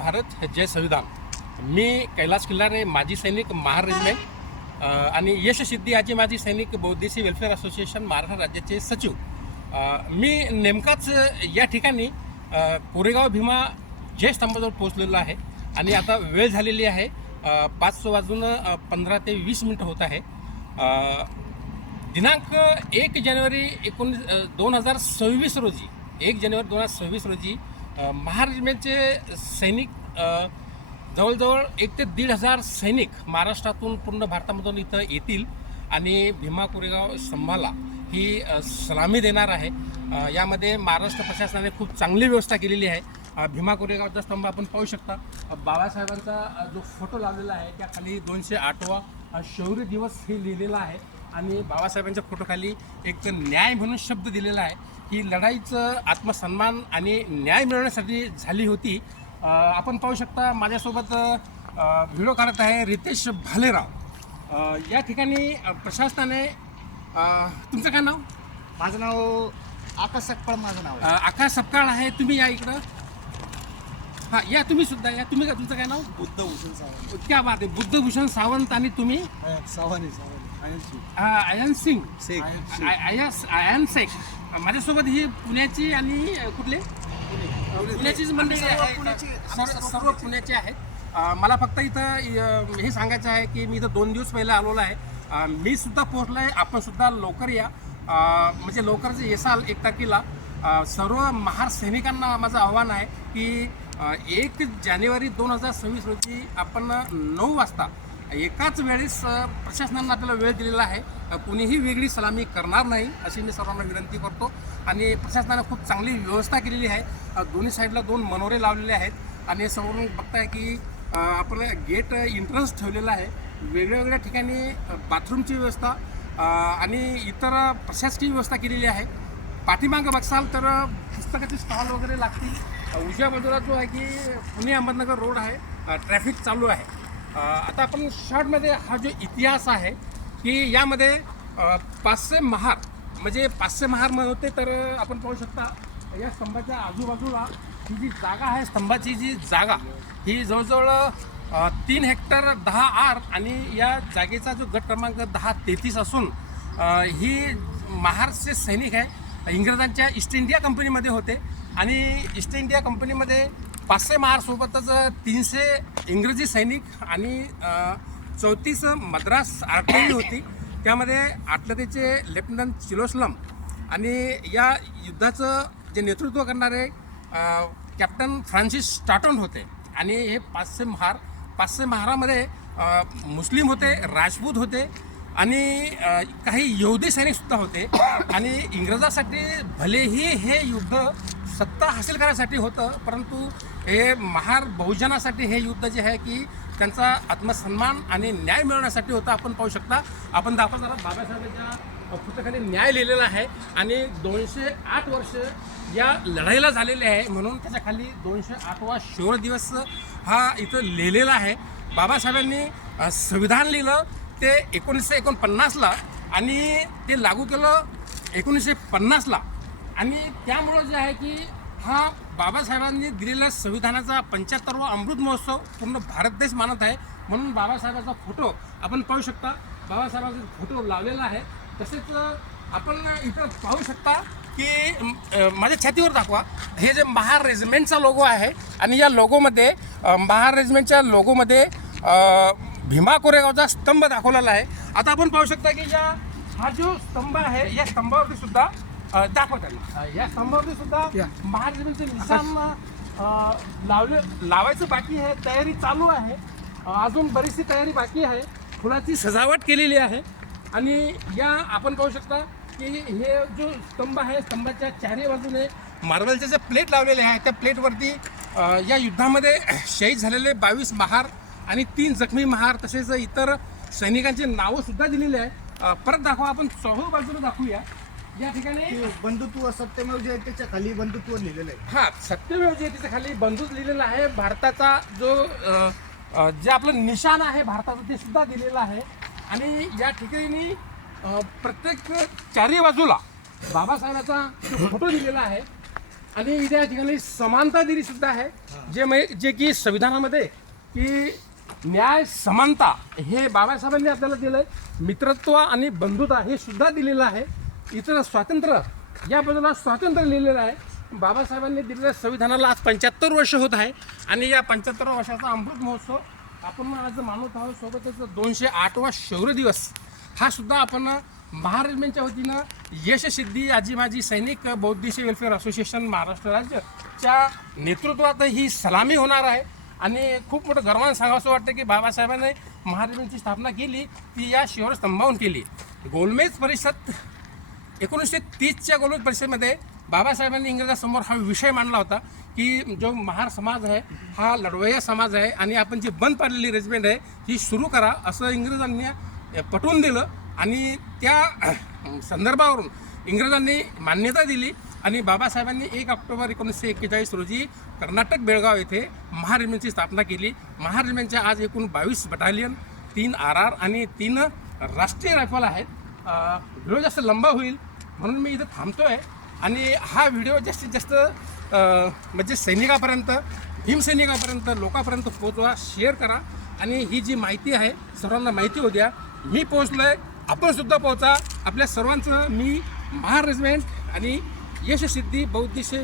भारत जय संविधान. मी कैलास किल्लारे, माजी सैनिक, महार रेजिमेंट आणि यशसिद्धी आजी माजी सैनिक बौद्धिसी वेलफेअर असोसिएशन महाराष्ट्र राज्याचे सचिव. मी नेमकाच या ठिकाणी कोरेगाव भीमा जय स्तंभाजवळ पोहोचलेलो आहे आणि आता वेळ झालेली आहे 5:15 ते 20 मिनिटं होत आहे. दिनांक 1 जानेवारी 2026 रोजी 1 जानेवारी 2026 रोजी महार रेजिमेंटचे सैनिक जवळजवळ 1 ते 1,500 सैनिक महाराष्ट्रातून पूर्ण भारतामधून इथं येतील आणि भीमा कोरेगाव स्तंभाला ही सलामी देणार आहे. यामध्ये महाराष्ट्र प्रशासनाने खूप चांगली व्यवस्था केलेली आहे. भीमा कोरेगावचा स्तंभ आपण पाहू शकता. बाबासाहेबांचा जो फोटो लावलेला आहे त्या खाली 208वा शौर्य दिवस हे लिहिलेला आहे आणि बाबासाहेबांच्या फोटोखाली एक न्याय म्हणून शब्द दिलेला आहे. ही लढाईचं आत्मसन्मान आणि न्याय मिळवण्यासाठी झाली होती. आपण पाहू शकता माझ्यासोबत व्हिडिओ काढत आहे रितेश भालेराव. या ठिकाणी प्रशासनाने तुमचं काय नाव? माझं नाव आकाश सकपाळ. माझं नाव आकाश सपकाळ आहे. तुम्ही या इकडं. हां या तुम्ही सुद्धा या. तुम्ही का तुमचं काय नाव? बुद्धभूषण सावंत. क्या बात आहे. बुद्धभूषण सावंत. आणि तुम्ही? आयन सिंग. आयन शेख. माझ्यासोबत ही पुण्याची आणि कुठले पुण्याचीच मंडळी आहे. सर्व पुण्याचे आहेत. मला फक्त इथं हे सांगायचं आहे की मी इथं 2 दिवस पहिले आलेलो आहे. मी सुद्धा पोहोचलो आहे. आपण सुद्धा लवकर या. म्हणजे लवकरच येसाल 1 तारखेला. सर्व महार सैनिकांना माझं आव्हान आहे की 1 जानेवारी 2026 रोजी आपण 9 वाजता एकाच वेळेस प्रशासनानं आपल्याला वेळ दिलेला आहे. कुणीही वेगळी सलामी करणार नाही अशी मी सर्वांना विनंती करतो. आणि प्रशासनानं खूप चांगली व्यवस्था केलेली आहे. दोन्ही साईडला 2 मनोरे लावलेले आहेत आणि समोरून बघताय की आपलं गेट एंट्रन्स ठेवलेलं आहे. वेगवेगळ्या ठिकाणी बाथरूमची व्यवस्था आणि इतर प्रशासकीय व्यवस्था केलेली आहे. पाठीमागं बघसाल तर पुस्तकाचे स्टॉल वगैरे लागतील. उजव्या बाजूला जो आहे की पुणे अहमदनगर रोड आहे. ट्रॅफिक चालू आहे. आता आपण शॉर्टमध्ये हा जो इतिहास आहे की यामध्ये 500 महार म्हणजे 500 महार होते. तर आपण पाहू शकता या स्तंभाच्या आजूबाजूला ही जी जागा आहे स्तंभाची जी जागा ही जवळजवळ 3 हेक्टर 10 आर आणि या जागेचा जो गट क्रमांक 1033 असून ही महारचे सैनिक आहे. इंग्रजांच्या ईस्ट इंडिया कंपनीमध्ये होते आणि ईस्ट इंडिया कंपनीमध्ये 500 महारसोबतच 300 इंग्रजी सैनिक आणि 34 मद्रास आर्टिलरी होती. त्यामध्ये आटलतेचे लेफ्टनंट चिलोस्लम आणि या युद्धाचं जे नेतृत्व करणारे कॅप्टन फ्रान्सिस स्टॅटन होते. आणि हे 500 महारामध्ये मुस्लिम होते, राजपूत होते आणि काही यहुदी सैनिकसुद्धा होते. आणि इंग्रजासाठी भलेही हे युद्ध सत्ता हासिल करायसाठी होतं परंतु हे महार बहुजनासाठी हे युद्ध जे आहे की त्यांचा आत्मसन्मान आणि न्याय मिळवण्यासाठी होतं. आपण पाहू शकता. आपण दाखवत जरा बाबासाहेबांच्या पुस्तकाने न्याय लिहिलेला आहे आणि 208 वर्ष या लढाईला झालेले आहे म्हणून त्याच्या खाली 208वा शौर्य दिवस हा इथं लिहिलेला आहे. बाबासाहेबांनी संविधान लिहिलं ते 1949ला आणि ते लागू केलं 1950ला. आणि त्यामुळं जे आहे की हा बाबासाहेबांनी दिलेल्या संविधानाचा 75वा अमृत महोत्सव पूर्ण भारत देश मानत आहे. म्हणून बाबासाहेबांचा फोटो आपण पाहू शकता. बाबासाहेबांचा फोटो लावलेला आहे. तसेच आपण इथं पाहू शकता की माझ्या छातीवर दाखवा. हे जे महार रेजिमेंटचा लोगो आहे आणि या लोगोमध्ये महार रेजिमेंटच्या लोगोमध्ये भीमा कोरेगावचा स्तंभ दाखवलेला आहे. आता आपण पाहू शकता की हा जो स्तंभ आहे या स्तंभावरती सुद्धा दाखवतात. या स्तंभावरती सुद्धा महार रेजिमेंटचे निशाण लावायचं बाकी आहे. तयारी चालू आहे. अजून बरीचशी तयारी बाकी आहे. फुलाची सजावट केलेली आहे. आणि या आपण पाहू शकता की हे जो स्तंभ आहे स्तंभाच्या चारही बाजूने मार्बलचे जे प्लेट लावलेले आहे त्या प्लेटवरती या युद्धामध्ये शहीद झालेले 22 महार आणि 3 जखमी महार तसेच इतर सैनिकांची नावं सुद्धा दिलेली आहे. परत दाखवा. आपण चौहो बाजूला दाखवूया. या ठिकाणी बंधुत्व सत्यमेव जयतेच्या खाली बंधुत्व लिहिलेलं आहे. हां सत्यमेव जयतेच्या खाली बंधूच लिहिलेलं आहे. भारताचा जो जे आपलं निशाण आहे भारताचं ते सुद्धा दिलेलं आहे. आणि या ठिकाणी प्रत्येक चारही बाजूला बाबासाहेबांचा जो फोटो दिलेला आहे आणि इथे या ठिकाणी समानता दिली सुद्धा आहे, जे की संविधानामध्ये की न्याय समानता हे बाबासाहेबांनी आपल्याला दिलंय, मित्रत्व आणि बंधुता हे सुद्धा दिलेलं आहे. इथं स्वातंत्र्य या बाजूला स्वातंत्र्य लिहिलेलं आहे. बाबासाहेबांनी दिलेल्या संविधानाला आज 75 वर्ष होत आहे आणि या 75 वर्षाचा अमृत महोत्सव आपण आज मानत आहोत. सोबतच 208वा शौर्य दिवस हा सुद्धा आपण महारेजिमेंटच्या वतीनं यशसिद्धी आजी माजी सैनिक बौद्धिशी वेलफेअर असोसिएशन महाराष्ट्र राज्यच्या नेतृत्वात ही सलामी होणार आहे. आणि खूप मोठं गर्वानं सांगावं वाटतं की बाबासाहेबांनी महारेजिमेंटची स्थापना केली ती या शिवरस्तंभावरून केली. गोलमेज परिषद 1930च्या गोलमेज परिषदेमध्ये बाबासाहेबांनी इंग्रजांसमोर हा विषय मांडला होता की जो महार समाज आहे हा लढवय्या समाज आहे आणि आपण जी बंद पाडलेली रेजिमेंट आहे ही सुरू करा असं इंग्रजांनी पटवून दिलं. आणि त्या संदर्भावरून इंग्रजांनी मान्यता दिली आणि बाबासाहेबांनी 1 ऑक्टोबर 1941 रोजी कर्नाटक बेळगाव येथे महारेजिमेंटची स्थापना केली. महारेजिमेंटच्या आज एकूण 22 बटालियन, 3 RR आणि 3 राष्ट्रीय रायफल आहेत. व्हिडिओ जास्त लंबा होईल म्हणून मी इथं थांबतो आहे आणि हा व्हिडिओ जास्तीत जास्त म्हणजे सैनिकापर्यंत, भीमसैनिकापर्यंत, लोकांपर्यंत पोहोचवा, शेअर करा आणि ही जी माहिती आहे सर्वांना माहिती होऊ द्या. मी पोहोचलो आहे, आपण सुद्धा पोहोचा. आपल्या सर्वांचं मी महार रेजिमेंट आणि यशसिद्धी बौद्धिशी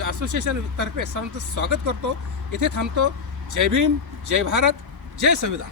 असोसिएशनतर्फे सर्वांचं स्वागत करतो. इथे थांबतो. जय भीम, जय भारत, जय संविधान.